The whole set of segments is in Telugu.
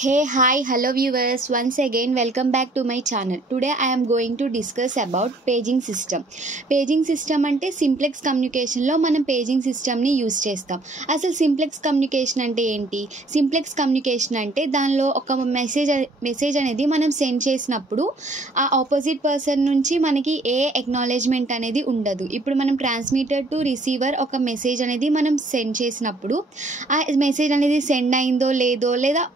Hey, hi, hello viewers. Once again, welcome back to my channel. Today I am going to discuss about paging system. Paging system అంటే సింప్లెక్స్ కమ్యూనికేషన్లో మనం పేజింగ్ సిస్టమ్ని యూజ్ చేస్తాం. అసలు సింప్లెక్స్ కమ్యూనికేషన్ అంటే ఏంటి? సింప్లెక్స్ కమ్యూనికేషన్ అంటే దానిలో ఒక మెసేజ్ అనేది మనం సెండ్ చేసినప్పుడు ఆ ఆపోజిట్ పర్సన్ నుంచి మనకి ఏ ఎక్నాలెడ్జ్మెంట్ అనేది ఉండదు. ఇప్పుడు మనం ట్రాన్స్మిటర్ టు రిసీవర్ ఒక మెసేజ్ అనేది మనం సెండ్ చేసినప్పుడు ఆ మెసేజ్ అనేది సెండ్ అయిందో లేదో లేదా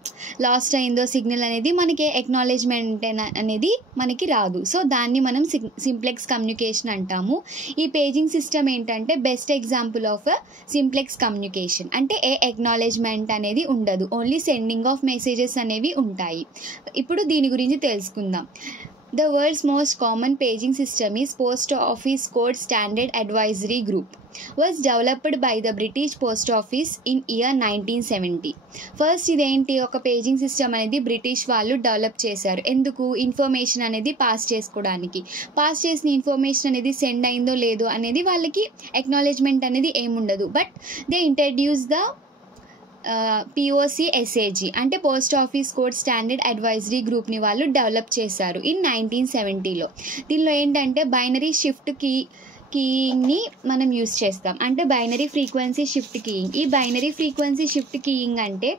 లాస్ట్ అయిందో సిగ్నల్ అనేది మనకి ఎక్నాలెడ్జ్మెంట్ అనేది మనకి రాదు. సో దాన్ని మనం సింప్లెక్స్ కమ్యూనికేషన్ అంటాము. ఈ పేజింగ్ సిస్టమ్ ఏంటంటే best example of simplex communication. అంటే ఏ ఎక్నాలెడ్జ్మెంట్ అనేది ఉండదు, ఓన్లీ సెండింగ్ ఆఫ్ మెసేజెస్ అనేవి ఉంటాయి. ఇప్పుడు దీని గురించి తెలుసుకుందాం. The world's most common paging system is Post Office Code Standard Advisory Group. Was developed by the British Post Office in year 1970. First ఇదేంటి, ఒక పేజింగ్ సిస్టమ్ అనేది బ్రిటిష్ వాళ్ళు డెవలప్ చేశారు. ఎందుకు? ఇన్ఫర్మేషన్ అనేది పాస్ చేసుకోవడానికి. పాస్ చేసిన ఇన్ఫర్మేషన్ అనేది సెండ్ అయిందో లేదో అనేది వాళ్ళకి ఎక్నాలెడ్జ్మెంట్ అనేది ఏముండదు. But they introduce the POCSAG అంటే post office code standard advisory గ్రూప్ని వాళ్ళు డెవలప్ చేశారు ఇన్ 1970లో. దీనిలో ఏంటంటే బైనరీ షిఫ్ట్ కీయింగ్ని మనం యూస్ చేస్తాం. అంటే బైనరీ ఫ్రీక్వెన్సీ షిఫ్ట్ కీయింగ్. ఈ బైనరీ ఫ్రీక్వెన్సీ షిఫ్ట్ కీయింగ్ అంటే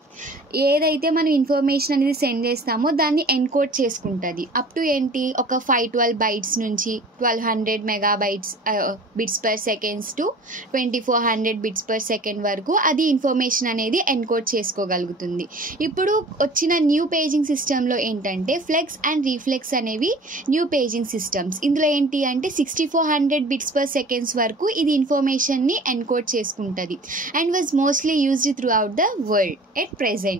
ఏదైతే మనం ఇన్ఫర్మేషన్ అనేది సెండ్ చేస్తామో దాన్ని ఎన్కోడ్ చేసుకుంటుంది. అప్ టు ఏంటి, ఒక 512 బైట్స్ నుంచి 1200 megabytes bits per seconds to 2400 bits per second వరకు అది ఇన్ఫర్మేషన్ అనేది ఎన్కోడ్ చేసుకోగలుగుతుంది. ఇప్పుడు వచ్చిన న్యూ పేజింగ్ సిస్టంలో ఏంటంటే ఫ్లెక్స్ అండ్ రీఫ్లెక్స్ అనేవి న్యూ పేజింగ్ సిస్టమ్స్. ఇందులో ఏంటి అంటే 6400 బిట్స్ పర్ సెకండ్స్ వరకు ఇది ఇన్ఫర్మేషన్ని ఎన్కోడ్ చేసుకుంటుంది and was mostly used throughout the world at present.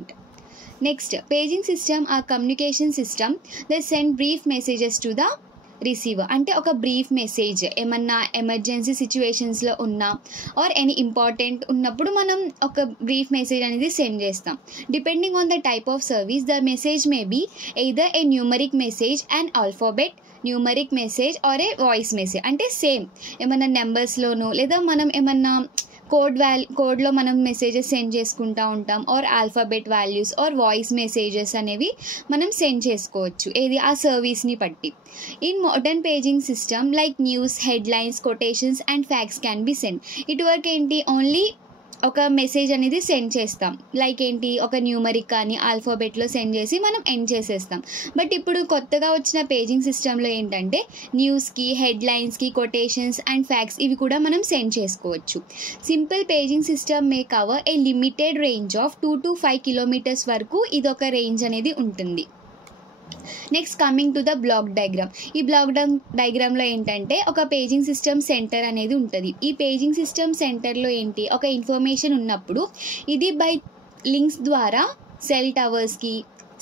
Next, paging system ఆ communication system they send brief messages to the receiver. అంటే ఒక బ్రీఫ్ మెసేజ్ ఏమన్నా ఎమర్జెన్సీ సిచ్యువేషన్స్లో ఉన్నా ఆర్ ఎనీ ఇంపార్టెంట్ ఉన్నప్పుడు మనం ఒక బ్రీఫ్ మెసేజ్ అనేది సెండ్ చేస్తాం. Depending on the type of service the message may be either a numeric message and alphabet numeric message or a voice message. అంటే సేమ్ ఏమన్నా నెంబర్స్లోనూ లేదా మనం ఏమన్నా కోడ్లో మనం మెసేజెస్ సెండ్ చేసుకుంటూ ఉంటాం or alphabet values or voice messages అనేవి మనం సెండ్ చేసుకోవచ్చు, ఏది ఆ సర్వీస్ని బట్టి. In modern paging system like news, headlines, quotations and facts can be send. ఇటువరకు ఏంటి, ఓన్లీ ఒక మెసేజ్ అనేది సెండ్ చేస్తాం. లైక్ ఏంటి, ఒక న్యూమరిక్ కానీ ఆల్ఫాబెట్లో సెండ్ చేసి మనం ఎండ్ చేసేస్తాం. బట్ ఇప్పుడు కొత్తగా వచ్చిన పేజింగ్ సిస్టంలో ఏంటంటే న్యూస్కి, హెడ్లైన్స్కి, కొటేషన్స్ అండ్ ఫ్యాక్ట్స్ ఇవి కూడా మనం సెండ్ చేసుకోవచ్చు. Simple paging system May cover a limited range of 2 to 5 kilometres వరకు ఇదొక రేంజ్ అనేది ఉంటుంది. Next, coming to the block diagram. ఈ బ్లాక్ డయాగ్రామ్లో ఏంటంటే ఒక పేజింగ్ సిస్టమ్ సెంటర్ అనేది ఉంటుంది. ఈ పేజింగ్ సిస్టమ్ సెంటర్లో ఏంటి, ఒక ఇన్ఫర్మేషన్ ఉన్నప్పుడు ఇది బై లింక్స్ ద్వారా సెల్ టవర్స్కి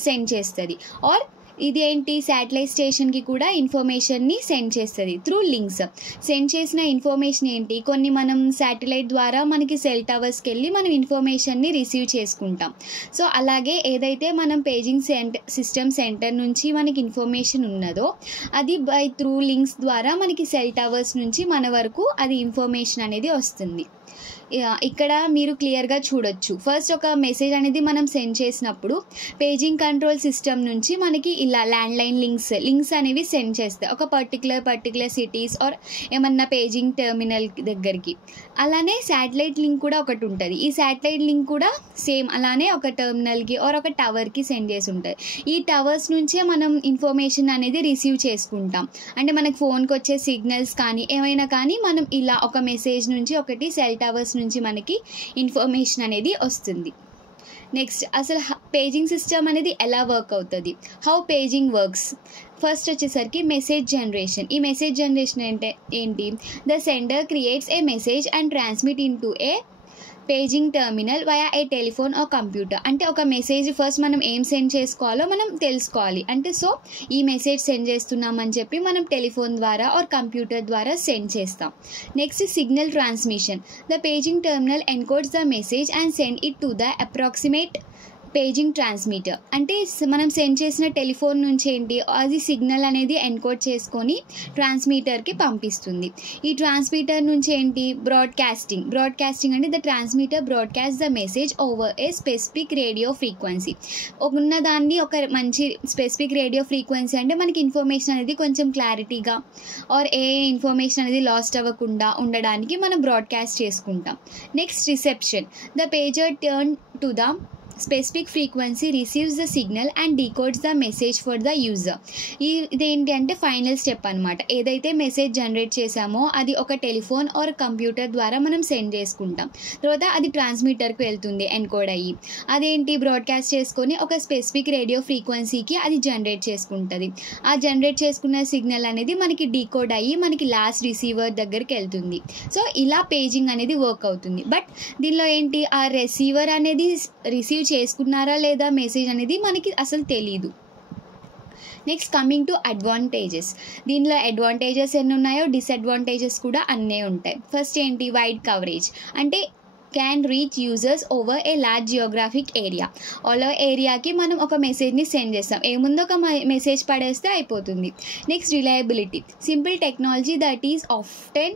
సెండ్ చేస్తుంది. ఆర్ ఇది ఏంటి, శాటిలైట్ స్టేషన్కి కూడా ఇన్ఫర్మేషన్ని సెండ్ చేస్తుంది త్రూ లింక్స్. సెండ్ చేసిన ఇన్ఫర్మేషన్ ఏంటి, కొన్ని మనం శాటిలైట్ ద్వారా మనకి సెల్ టవర్స్కి వెళ్ళి మనం ఇన్ఫర్మేషన్ని రిసీవ్ చేసుకుంటాం. సో అలాగే ఏదైతే మనం పేజింగ్ సిస్టమ్ సెంటర్ నుంచి మనకి ఇన్ఫర్మేషన్ ఉన్నదో అది బై త్రూ లింక్స్ ద్వారా మనకి సెల్ టవర్స్ నుంచి మన వరకు అది ఇన్ఫర్మేషన్ అనేది వస్తుంది. ఇక్కడ మీరు క్లియర్గా చూడొచ్చు. ఫస్ట్ ఒక మెసేజ్ అనేది మనం సెండ్ చేసినప్పుడు పేజింగ్ కంట్రోల్ సిస్టమ్ నుంచి మనకి ఇలా ల్యాండ్లైన్ లింక్స్ అనేవి సెండ్ చేస్తాయి ఒక పర్టికులర్ సిటీస్ ఆర్ ఏమన్నా పేజింగ్ టెర్మినల్ దగ్గరికి. అలానే శాటిలైట్ లింక్ కూడా ఒకటి ఉంటుంది. ఈ శాటిలైట్ లింక్ కూడా సేమ్ అలానే ఒక టెర్మినల్కి ఆర్ ఒక టవర్కి సెండ్ చేసి ఉంటుంది. ఈ టవర్స్ నుంచే మనం ఇన్ఫర్మేషన్ అనేది రిసీవ్ చేసుకుంటాం. అంటే మనకు ఫోన్కి వచ్చే సిగ్నల్స్ కానీ ఏమైనా కానీ మనం ఇలా ఒక మెసేజ్ నుంచి ఒకటి సెల్ టవర్స్ నుంచి మనకి ఇన్ఫర్మేషన్ అనేది వస్తుంది. నెక్స్ట్, అసలు పేజింగ్ సిస్టమ్ అనేది ఎలా వర్క్ అవుతుంది, హౌ పేజింగ్ వర్క్స్. ఫస్ట్ వచ్చేసరికి మెసేజ్ జనరేషన్. ఈ మెసేజ్ జనరేషన్ అంటే ఏంటి, the sender creates a message and transmit in to A paging terminal via A telephone or computer. అంటే ఒక మెసేజ్ ఫస్ట్ మనం ఏం సెండ్ చేసుకోవాలో మనం తెలుసుకోవాలి. అంటే సో ఈ మెసేజ్ సెండ్ చేస్తున్నామని చెప్పి మనం టెలిఫోన్ ద్వారా ఆర్ కంప్యూటర్ ద్వారా సెండ్ చేస్తాం. Next, signal transmission. The paging terminal encodes the message and send it to the approximate paging transmitter అంటే మనం సెండ్ చేసిన టెలిఫోన్ నుంచి ఏంటి అది సిగ్నల్ అనేది ఎన్కోడ్ చేసుకొని ట్రాన్స్మిటర్కి పంపిస్తుంది. ఈ ట్రాన్స్మిటర్ నుంచి ఏంటి బ్రాడ్కాస్టింగ్ అంటే the transmitter broadcast the message over a specific radio frequency. ఉన్నదాన్ని ఒక మంచి స్పెసిఫిక్ రేడియో ఫ్రీక్వెన్సీ అంటే మనకి ఇన్ఫర్మేషన్ అనేది కొంచెం క్లారిటీగా ఆర్ ఏ ఇన్ఫర్మేషన్ అనేది లాస్ట్ అవ్వకుండా ఉండడానికి మనం బ్రాడ్కాస్ట్ చేసుకుంటాం. Next reception. The pager turn to the specific frequency receives the signal and decodes the message for the user. ఇదేంటి అంటే ఫైనల్ స్టెప్ అనమాట. ఏదైతే మెసేజ్ జనరేట్ చేసామో అది ఒక టెలిఫోన్ ఆర్ కంప్యూటర్ ద్వారా మనం సెండ్ చేసుకుంటాం. తర్వాత అది ట్రాన్స్మిటర్కి వెళ్తుంది ఎన్కోడ్ అయ్యి. అదేంటి బ్రాడ్కాస్ట్ చేసుకొని ఒక స్పెసిఫిక్ రేడియో ఫ్రీక్వెన్సీకి అది జనరేట్ చేసుకుంటుంది. ఆ జనరేట్ చేసుకున్న సిగ్నల్ అనేది మనకి డీకోడ్ అయ్యి మనకి లాస్ట్ రిసీవర్ దగ్గరికి వెళ్తుంది. సో ఇలా పేజింగ్ అనేది వర్క్ అవుతుంది. బట్ దీనిలో ఏంటి ఆ రిసీవర్ అనేది రిసీవ్ చేసుకున్నారా లేదా మెసేజ్ అనేది మనకి అసలు తెలీదు. Next coming to advantages. దీనిలో అడ్వాంటేజెస్ ఎన్ని ఉన్నాయో డిసడ్వాంటేజెస్ కూడా అన్నీ ఉంటాయి. ఫస్ట్ ఏంటి వైడ్ కవరేజ్ అంటే can reach users over a large Geographic area. All ఏరియాకి మనం ఒక మెసేజ్ని సెండ్ చేస్తాం. ఏముందో ఒక మెసేజ్ పడేస్తే అయిపోతుంది. Next reliability. Simple technology that is often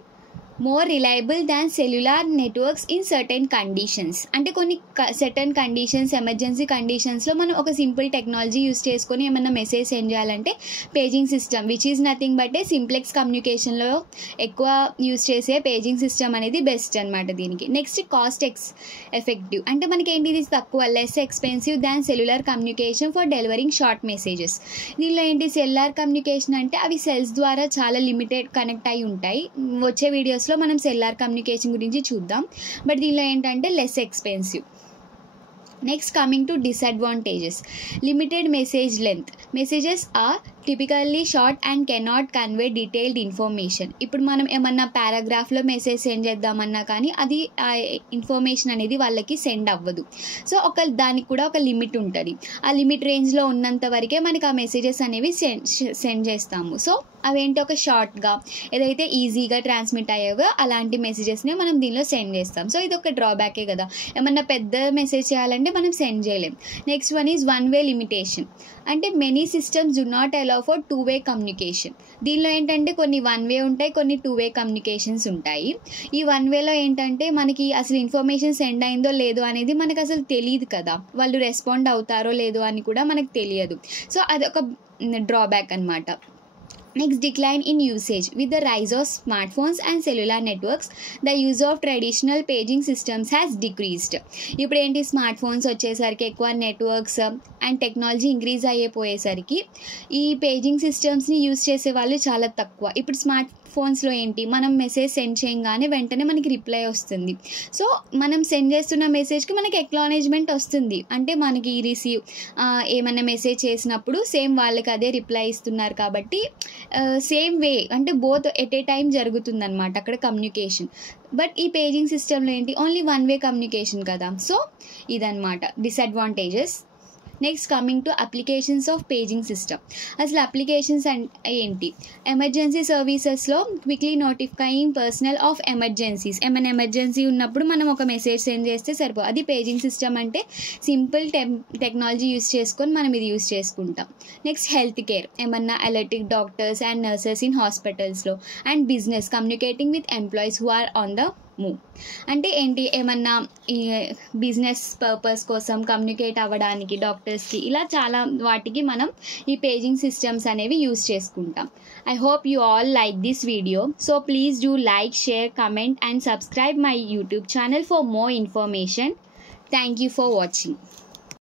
more reliable than cellular networks in certain conditions. అంటే కొన్ని సర్టెన్ కండిషన్స్ ఎమర్జెన్సీ కండిషన్స్లో మనం ఒక సింపుల్ టెక్నాలజీ యూస్ చేసుకొని ఏమన్నా మెసేజ్ సెండ్ చేయాలంటే paging system which is nothing but A simplex కమ్యూనికేషన్లో ఎక్కువ యూస్ చేసే పేజింగ్ సిస్టమ్ అనేది బెస్ట్ అనమాట దీనికి. నెక్స్ట్ కాస్ట్ ఎఫెక్టివ్ అంటే మనకి ఏంటి ఇది తక్కువ less expensive than cellular communication for delivering short messages. దీనిలో ఏంటి సెల్యులార్ కమ్యూనికేషన్ అంటే అవి సెల్స్ ద్వారా చాలా లిమిటెడ్ కనెక్ట్ అయి ఉంటాయి. వచ్చే వీడియోస్ మనం సెల్యులార్ కమ్యూనికేషన్ గురించి చూద్దాం. బట్ దీనిలో ఏంటంటే less expensive. Next coming to disadvantages. Limited message length. Messages are typically short and cannot convey detailed information. ఇప్పుడు మనం ఏమన్నా పారాగ్రాఫ్లో మెసేజ్ సెండ్ చేద్దామన్నా కానీ అది ఆ ఇన్ఫర్మేషన్ అనేది వాళ్ళకి సెండ్ అవ్వదు. సో దానికి కూడా ఒక లిమిట్ ఉంటుంది. ఆ లిమిట్ రేంజ్లో ఉన్నంత వరకే మనకి ఆ మెసేజెస్ అనేవి సెండ్ చేస్తాము. సో అవేంటి ఒక షార్ట్గా ఏదైతే ఈజీగా ట్రాన్స్మిట్ అయ్యావో అలాంటి మెసేజెస్ని మనం దీనిలో సెండ్ చేస్తాం. సో ఇది ఒక డ్రాబ్యాకే కదా. ఏమన్నా పెద్ద మెసేజ్ చేయాలంటే మనం సెండ్ చేయలేం. Next one is one way limitation. అంటే many systems do not allow for two way communication. దీనిలో ఏంటంటే కొన్ని వన్ వే ఉంటాయి, కొన్ని టూ వే కమ్యూనికేషన్స్ ఉంటాయి. ఈ వన్ వేలో ఏంటంటే మనకి అసలు ఇన్ఫర్మేషన్ సెండ్ అయిందో లేదో అనేది మనకు అసలు తెలియదు కదా. వాళ్ళు రెస్పాండ్ అవుతారో లేదో అని కూడా మనకు తెలియదు. సో అదొక డ్రాబ్యాక్ అనమాట. Next, decline in usage. With the rise of smartphones and cellular networks, the use of traditional paging systems has decreased. ఇప్పుడు ఏంటి స్మార్ట్ ఫోన్స్ వచ్చేసరికి ఎక్కువ నెట్వర్క్స్ అండ్ టెక్నాలజీ ఇంక్రీజ్ అయిపోయేసరికి ఈ పేజింగ్ సిస్టమ్స్ని యూజ్ చేసే వాళ్ళు చాలా తక్కువ. ఇప్పుడు స్మార్ట్ ఫోన్స్లో ఏంటి మనం మెసేజ్ సెండ్ చేయగానే వెంటనే మనకి రిప్లై వస్తుంది. సో మనం సెండ్ చేస్తున్న మెసేజ్కి మనకి ఎక్నాలెడ్జ్మెంట్ వస్తుంది. అంటే మనకి రిసీవ్ ఏమైనా మెసేజ్ చేసినప్పుడు సేమ్ వాళ్ళకి అదే రిప్లై ఇస్తున్నారు కాబట్టి సేమ్ వే అంటే బోత్ ఎట్ ఏ టైం జరుగుతుంది అనమాట అక్కడ కమ్యూనికేషన్. బట్ ఈ పేజింగ్ సిస్టంలో ఏంటి ఓన్లీ వన్ వే కమ్యూనికేషన్ కదా. సో ఇదన్నమాట disadvantages. Next coming to applications of paging system. అసలు అప్లికేషన్స్ ఏంటి? ఎమర్జెన్సీ సర్వీసెస్లో quickly notifying personnel of emergencies. ఏమైనా ఎమర్జెన్సీ ఉన్నప్పుడు మనం ఒక మెసేజ్ సెండ్ చేస్తే సరిపో. అది పేజింగ్ సిస్టమ్ అంటే సింపుల్ టెక్నాలజీ యూస్ చేసుకొని మనం ఇది యూస్ చేసుకుంటాం. Next health care. ఏమన్నా alerting doctors and nurses in హాస్పిటల్స్లో. And business communicating with employees who are on the move. అంటే ఏంటి ఏమన్నా ఈ బిజినెస్ పర్పస్ కోసం కమ్యూనికేట్ అవ్వడానికి డాక్టర్స్కి ఇలా చాలా వాటికి మనం ఈ పేజింగ్ సిస్టమ్స్ అనేవి యూస్ చేసుకుంటాం. I hope you all like this video. So please do like, share, comment and subscribe my YouTube channel for more information. Thank you for watching.